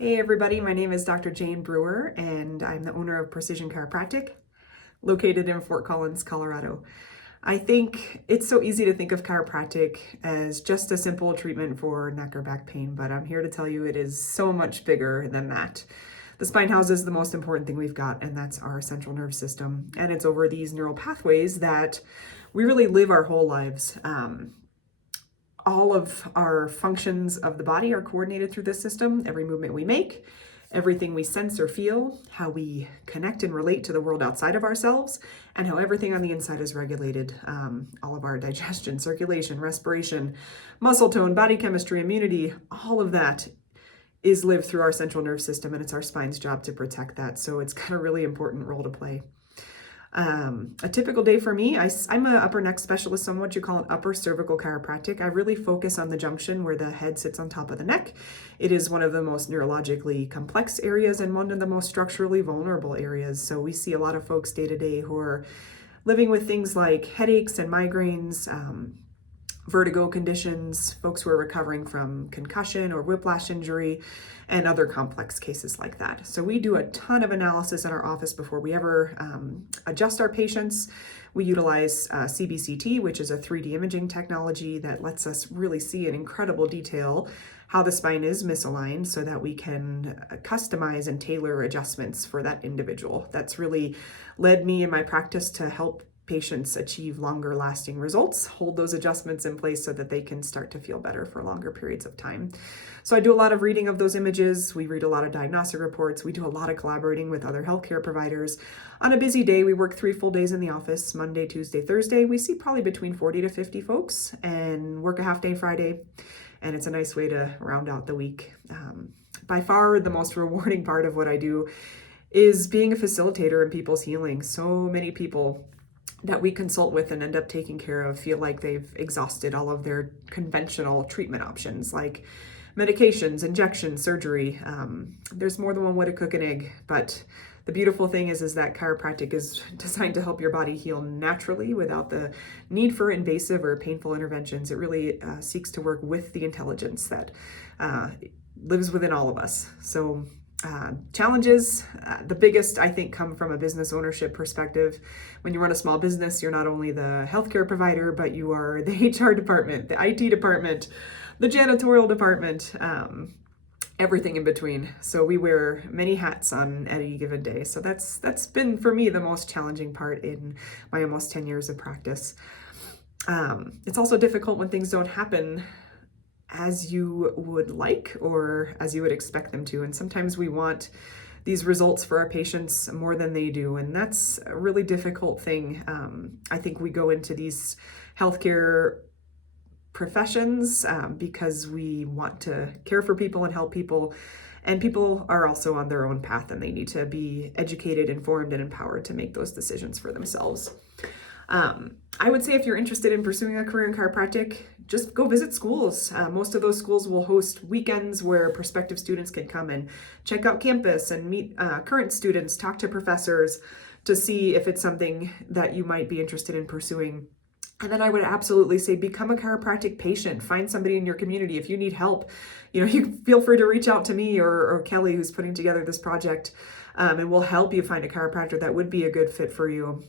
Hey everybody, my name is Dr. Jane Brewer and I'm the owner of Precision Chiropractic located in Fort Collins, Colorado. I think it's so easy to think of chiropractic as just a simple treatment for neck or back pain, but I'm here to tell you it is so much bigger than that. The spine houses the most important thing we've got, and that's our central nervous system. And it's over these neural pathways that we really live our whole lives. All of our functions of the body are coordinated through this system. Every movement we make, everything we sense or feel, how we connect and relate to the world outside of ourselves, and how everything on the inside is regulated. All of our digestion, circulation, respiration, muscle tone, body chemistry, immunity, all of that is lived through our central nervous system, and it's our spine's job to protect that. So it's got a really important role to play. A typical day for me, I'm an upper neck specialist, so I'm what you call an upper cervical chiropractic. I really focus on the junction where the head sits on top of the neck. It is one of the most neurologically complex areas and one of the most structurally vulnerable areas. So we see a lot of folks day to day who are living with things like headaches and migraines, vertigo conditions, folks who are recovering from concussion or whiplash injury, and other complex cases like that. So we do a ton of analysis in our office before we ever adjust our patients. We utilize CBCT, which is a 3D imaging technology that lets us really see in incredible detail how the spine is misaligned so that we can customize and tailor adjustments for that individual. That's really led me in my practice to help patients achieve longer lasting results, hold those adjustments in place so that they can start to feel better for longer periods of time. So I do a lot of reading of those images. We read a lot of diagnostic reports. We do a lot of collaborating with other healthcare providers. On a busy day, we work 3 full days in the office, Monday, Tuesday, Thursday. We see probably between 40 to 50 folks and work a half day Friday. And it's a nice way to round out the week. By far, the most rewarding part of what I do is being a facilitator in people's healing. So many people that we consult with and end up taking care of feel like they've exhausted all of their conventional treatment options like medications, injections, surgery. There's more than one way to cook an egg, but the beautiful thing is that chiropractic is designed to help your body heal naturally without the need for invasive or painful interventions. It really seeks to work with the intelligence that lives within all of us. So challenges, the biggest I think come from a business ownership perspective. When you run a small business, you're not only the healthcare provider, but you are the HR department, the IT department, the janitorial department, everything in between. So we wear many hats on any given day. So that's been for me the most challenging part in my almost 10 years of practice. It's also difficult when things don't happen as you would like or as you would expect them to. And sometimes we want these results for our patients more than they do. And that's a really difficult thing. I think we go into these healthcare professions because we want to care for people and help people. And people are also on their own path and they need to be educated, informed, and empowered to make those decisions for themselves. I would say if you're interested in pursuing a career in chiropractic, just go visit schools. Most of those schools will host weekends where prospective students can come and check out campus and meet current students, talk to professors to see if it's something that you might be interested in pursuing. And then I would absolutely say become a chiropractic patient. Find somebody in your community. If you need help, you feel free to reach out to me or Kelly, who's putting together this project. And we'll help you find a chiropractor that would be a good fit for you,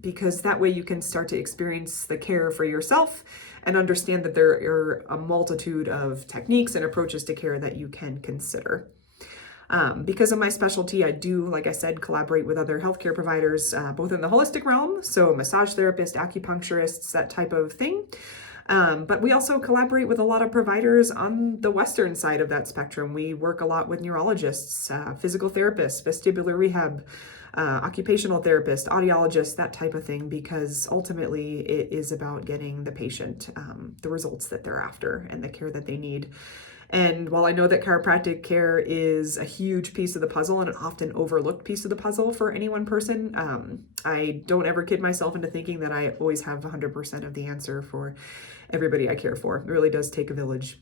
because that way you can start to experience the care for yourself and understand that there are a multitude of techniques and approaches to care that you can consider. Because of my specialty, I do, like I said, collaborate with other healthcare providers, both in the holistic realm, so massage therapists, acupuncturists, that type of thing. But we also collaborate with a lot of providers on the Western side of that spectrum. We work a lot with neurologists, physical therapists, vestibular rehab, occupational therapists, audiologists, that type of thing, because ultimately it is about getting the patient the results that they're after and the care that they need. And while I know that chiropractic care is a huge piece of the puzzle and an often overlooked piece of the puzzle for any one person, I don't ever kid myself into thinking that I always have 100% of the answer for everybody I care for. It really does take a village.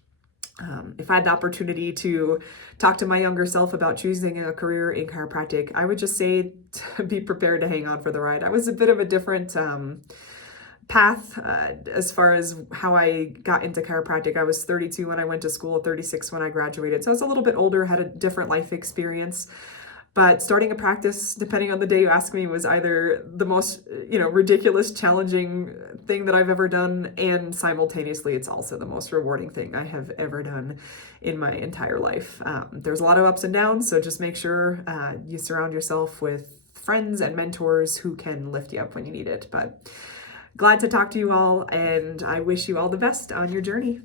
If I had the opportunity to talk to my younger self about choosing a career in chiropractic, I would just say to be prepared to hang on for the ride. I was a bit of a different path as far as how I got into chiropractic. I was 32 when I went to school, 36 when I graduated. So I was a little bit older, had a different life experience. But starting a practice, depending on the day you ask me, was either the most, ridiculous, challenging thing that I've ever done, and simultaneously, it's also the most rewarding thing I have ever done in my entire life. There's a lot of ups and downs, so just make sure you surround yourself with friends and mentors who can lift you up when you need it. But glad to talk to you all, and I wish you all the best on your journey.